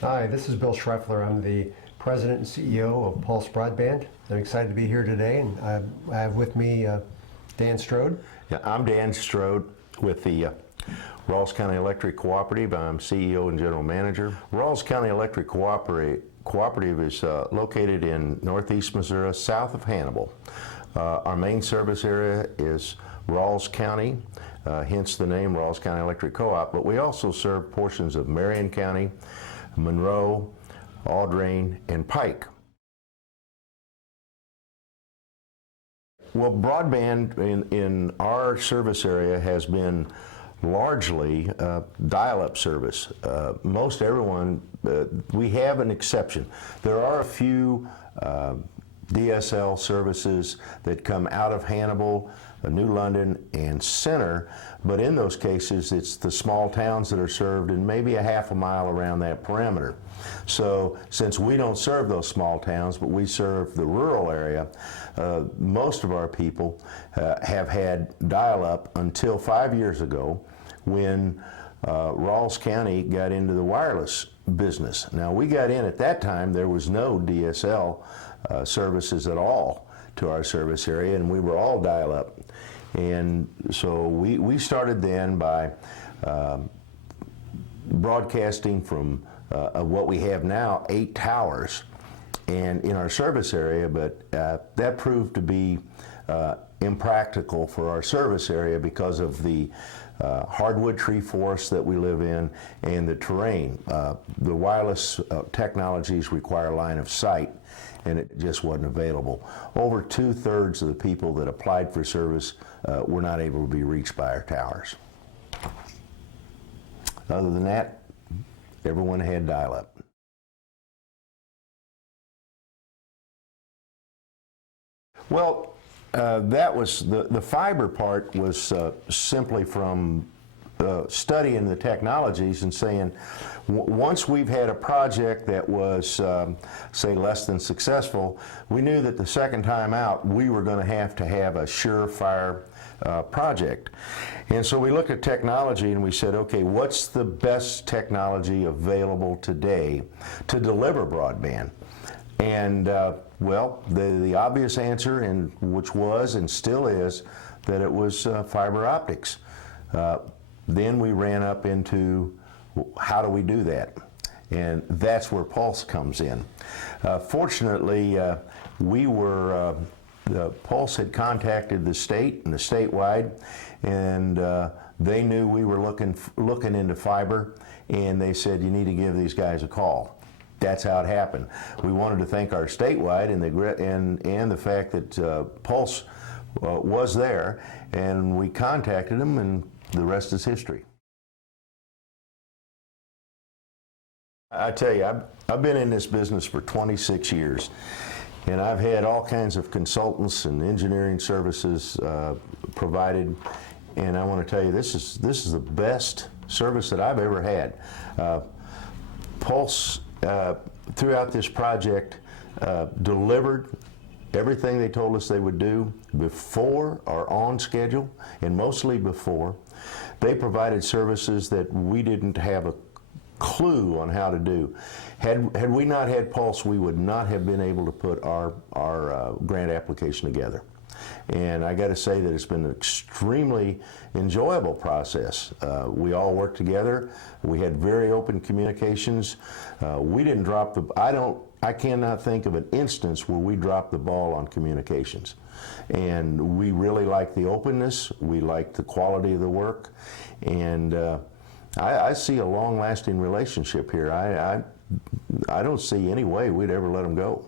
Hi, this is Bill Schreffler. I'm the President and CEO of Pulse Broadband. I'm excited to be here today, and I have with me Dan Strode. Yeah, I'm Dan Strode with the Rawls County Electric Cooperative. I'm CEO and General Manager. Rawls County Electric Cooperative is located in northeast Missouri, south of Hannibal. Our main service area is Rawls County, hence the name Rawls County Electric Co-op, but we also serve portions of Marion County, Monroe, Audrain, and Pike. Well, broadband in our service area has been largely dial-up service. Most everyone, we have an exception. There are a few DSL services that come out of Hannibal, New London, and Center, but in those cases it's the small towns that are served and maybe a half a mile around that perimeter. So since we don't serve those small towns, but we serve the rural area, most of our people have had dial-up until 5 years ago when Rawls County got into the wireless business. Now, we got in at that time, there was no DSL services at all to our service area, and we were all dial-up. And so we started then by broadcasting from what we have now, 8 towers and in our service area, but that proved to be impractical for our service area because of the hardwood tree forest that we live in and the terrain. The wireless technologies require line of sight, and it just wasn't available. Over 2/3 of the people that applied for service were not able to be reached by our towers. Other than that, everyone had dial-up. Well, that was the fiber part was simply from studying the technologies and saying, once we've had a project that was, say, less than successful, we knew that the second time out we were going to have a surefire project. And so we looked at technology and we said, okay, what's the best technology available today to deliver broadband? And well, the obvious answer, and which was and still is, that it was fiber optics. Then we ran up into how do we do that? And that's where Pulse comes in. Fortunately, Pulse had contacted the state and the statewide, and they knew we were looking into fiber, and they said, you need to give these guys a call. That's how it happened. We wanted to thank our statewide and the fact that Pulse was there, and we contacted them, and the rest is history. I tell you, I've been in this business for 26 years, and I've had all kinds of consultants and engineering services provided, and I want to tell you, this is the best service that I've ever had. Pulse, throughout this project, delivered everything they told us they would do before or on schedule, and mostly before. They provided services that we didn't have a clue on how to do. Had we not had Pulse, we would not have been able to put our grant application together. And I got to say that it's been an extremely enjoyable process. We all worked together. We had very open communications. We didn't drop I cannot think of an instance where we dropped the ball on communications. And we really like the openness. We like the quality of the work. And I see a long-lasting relationship here. I don't see any way we'd ever let them go.